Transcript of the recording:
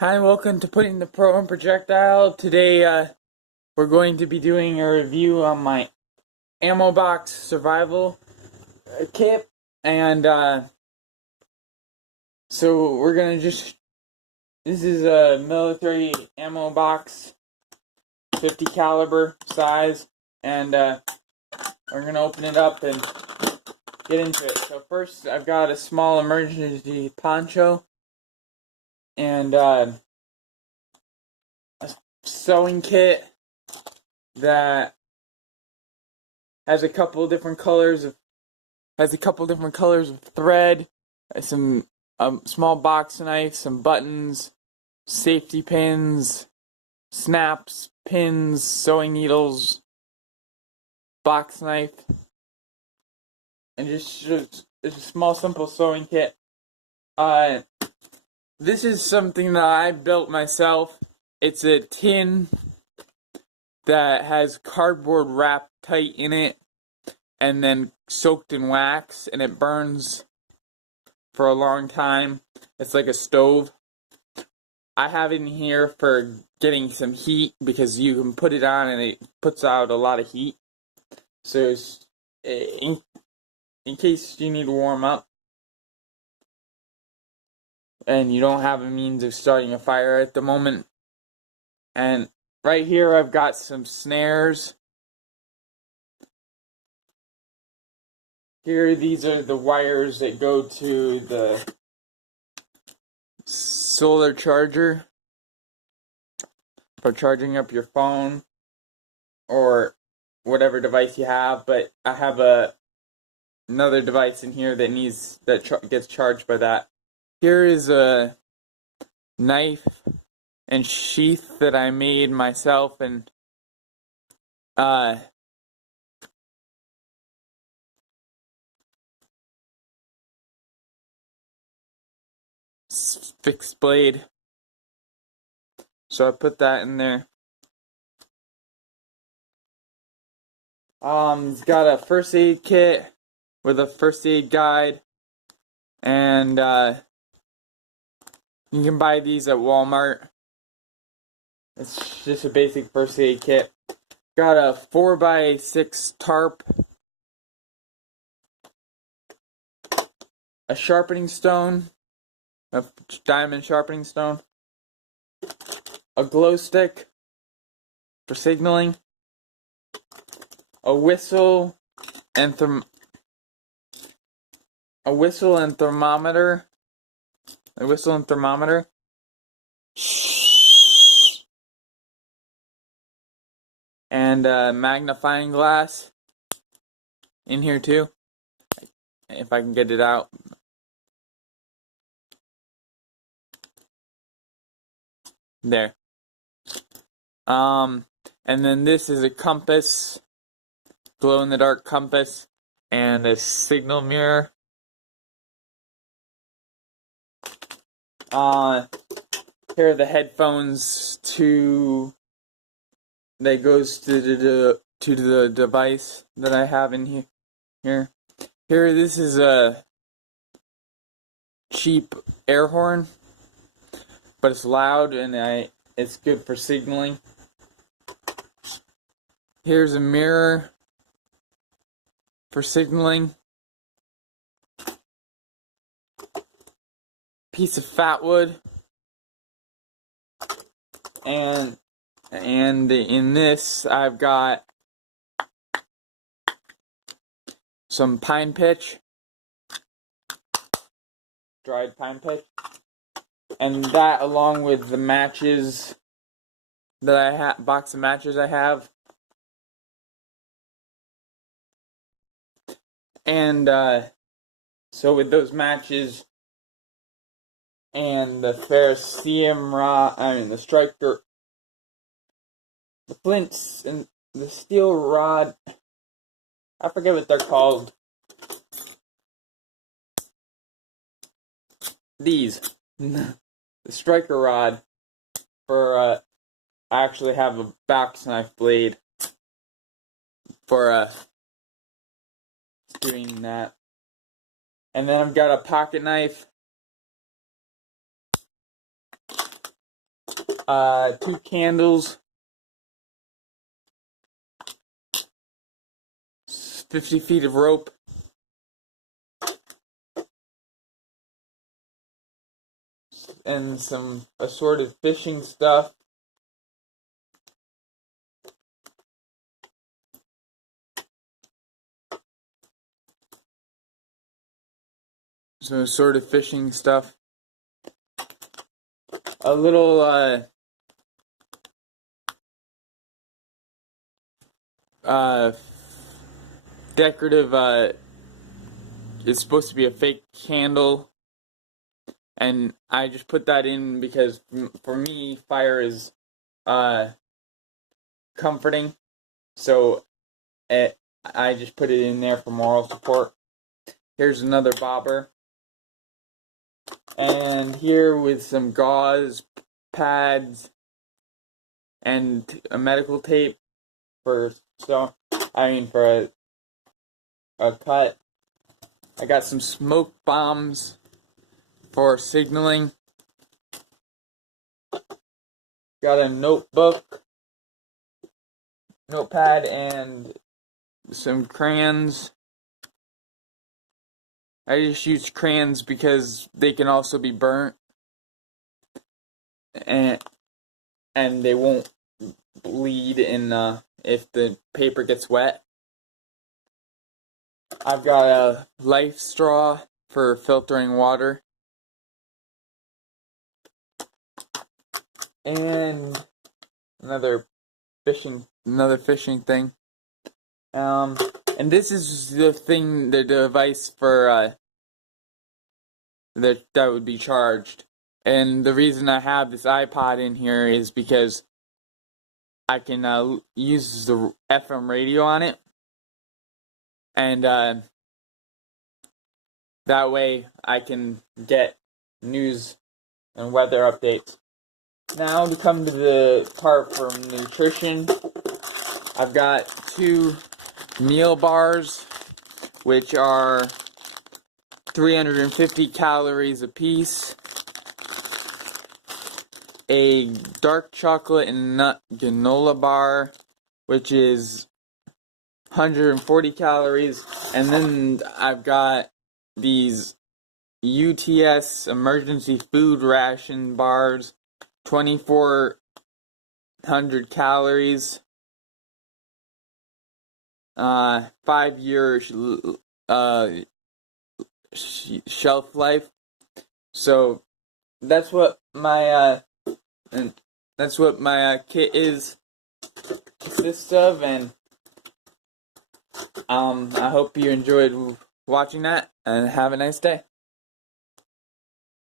Hi, welcome to Putting the Pro in Projectile. Today, we're going to be doing a review on my ammo box survival kit, and so we're gonna just. This is a military ammo box, 50 caliber size, and we're gonna open it up and get into it. So first, I've got a small emergency poncho and a sewing kit that has a couple different colors of thread, some small box knife, some buttons, safety pins, snaps, pins, sewing needles, box knife, and just a small simple sewing kit. This is something that I built myself. It's a tin that has cardboard wrapped tight in it and then soaked in wax, and it burns for a long time. It's like a stove. I have it in here for getting some heat because you can put it on and it puts out a lot of heat. So in case you need to warm up and you don't have a means of starting a fire at the moment. And right here I've got some snares. Here, these are the wires that go to the solar charger for charging up your phone or whatever device you have, but I have another device in here that gets charged by that. Here is a knife and sheath that I made myself, and fixed blade. So I put that in there. It's got a first aid kit with a first aid guide, and you can buy these at Walmart. It's just a basic first aid kit. Got a 4x6 tarp, a sharpening stone, a diamond sharpening stone, a glow stick for signaling, a whistle and thermometer, and a magnifying glass in here too, if I can get it out. There. And then this is a compass, glow-in-the-dark compass, and a signal mirror. Here are the headphones that goes to the device that I have in here. Here, this is a cheap air horn, but it's loud and it's good for signaling. Here's a mirror for signaling. Piece of fat wood, and in this I've got some pine pitch, dried pine pitch, and that along with the matches that I have, box of matches I have, and so with those matches and the ferrocerium rod, the striker, the flints and the steel rod, I forget what they're called. These, the striker rod for I actually have a box knife blade for doing that. And then I've got a pocket knife 2 candles, 50 feet of rope, and some assorted fishing stuff. Some assorted fishing stuff. A little decorative, it's supposed to be a fake candle, and I just put that in because for me fire is comforting, so I just put it in there for moral support. Here's another bobber, and here with some gauze, pads, and a medical tape for a cut. I got some smoke bombs for signaling. Got a notebook, notepad, and some crayons. I just use crayons because they can also be burnt, and they won't bleed if the paper gets wet. I've got a life straw for filtering water, and another fishing thing. And this is the device for that would be charged. And the reason I have this iPod in here is because I can use the FM radio on it, and that way I can get news and weather updates. Now to come to the part for nutrition, I've got 2 meal bars, which are 350 calories apiece, a dark chocolate and nut granola bar, which is 140 calories, and then I've got these UTS emergency food ration bars, 2,400 calories, 5-year shelf life. So that's what my kit consists of, and I hope you enjoyed watching that, and have a nice day.